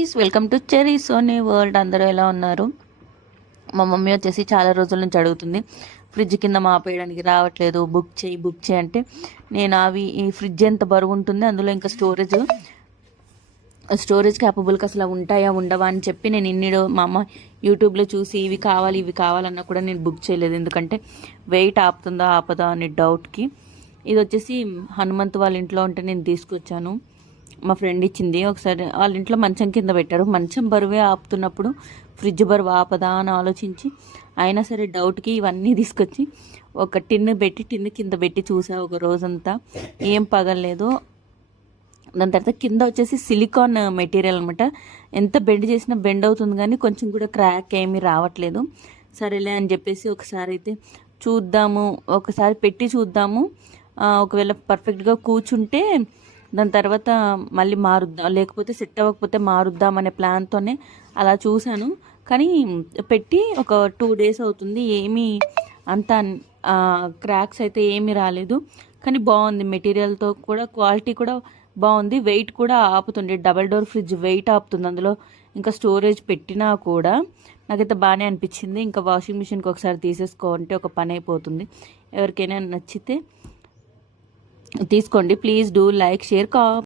Guys, welcome to cherry Sony world. అందరూ ఎలా ఉన్నారు? మా మమ్మీ వచ్చేసి చాలా రోజుల నుంచి అడుగుతుంది, ఫ్రిడ్జ్ కింద మాపేయడానికి రావట్లేదు, బుక్ చేయి అంటే నేను ఈ ఫ్రిడ్జ్ ఎంత బరువు ఉంటుంది, అందులో ఇంకా స్టోరేజ్ క్యాపబుల్కి అసలు ఉంటాయా ఉండవా అని చెప్పి నేను మా అమ్మ యూట్యూబ్లో చూసి ఇవి కావాలన్నా కూడా నేను బుక్ చేయలేదు. ఎందుకంటే వెయిట్ ఆపుతుందా ఆపదా అనే డౌట్కి. ఇది వచ్చేసి హనుమంత్ వాళ్ళ ఇంట్లో ఉంటే నేను తీసుకొచ్చాను. మా ఫ్రెండ్ ఇచ్చింది. ఒకసారి వాళ్ళ ఇంట్లో మంచం కింద పెట్టారు. మంచం బరువే ఆపుతున్నప్పుడు ఫ్రిడ్జ్ బరువు ఆపదా అని ఆలోచించి అయినా సరే డౌట్కి ఇవన్నీ తీసుకొచ్చి ఒక టిన్ కింద పెట్టి చూసా ఒక రోజంతా. ఏం పగలలేదు. దాని తర్వాత కింద వచ్చేసి సిలికాన్ మెటీరియల్ అనమాట. ఎంత బెండ్ చేసినా బెండ్ అవుతుంది కానీ కొంచెం కూడా క్రాక్ ఏమీ రావట్లేదు. సరేలే అని చెప్పేసి ఒకసారి అయితే చూద్దాము, ఒకసారి పెట్టి చూద్దాము. ఒకవేళ పర్ఫెక్ట్గా కూర్చుంటే దాని తర్వాత మళ్ళీ మారుద్దాం, లేకపోతే సెట్ అవ్వకపోతే మారుద్దాం అనే ప్లాన్తోనే అలా చూశాను. కానీ పెట్టి ఒక 2 days అవుతుంది. ఏమీ అంత క్రాక్స్ అయితే ఏమీ రాలేదు. కానీ బాగుంది, మెటీరియల్తో కూడా క్వాలిటీ కూడా బాగుంది. వెయిట్ కూడా ఆపుతుంది. డబల్ డోర్ ఫ్రిడ్జ్ వెయిట్ ఆపుతుంది. అందులో ఇంకా స్టోరేజ్ పెట్టినా కూడా నాకైతే బాగానే అనిపించింది. ఇంకా వాషింగ్ మిషన్కి ఒకసారి తీసేసుకోవాలంటే ఒక పని అయిపోతుంది. ఎవరికైనా నచ్చితే తీసుకోండి. Please do like, share,